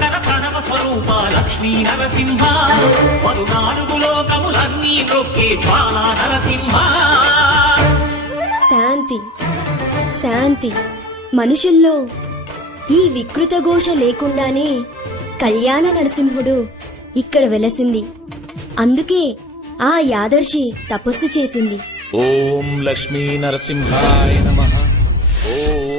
శుభకర ప్రణవ స్వరూప లక్ష్మీ నరసింహ. పదునాలుగు లోకములన్నీ మృక్కే జ్వాలా నరసింహ. శాంతి శాంతి. మనుషుల్లో ఈ వికృత ఘోష లేకుండానే కళ్యాణ నరసింహుడు ఇక్కడ వెలసింది. అందుకే ఆ యాదర్శి తపస్సు చేసింది. ఓం లక్ష్మీ నరసింహాయ నమ. ఓం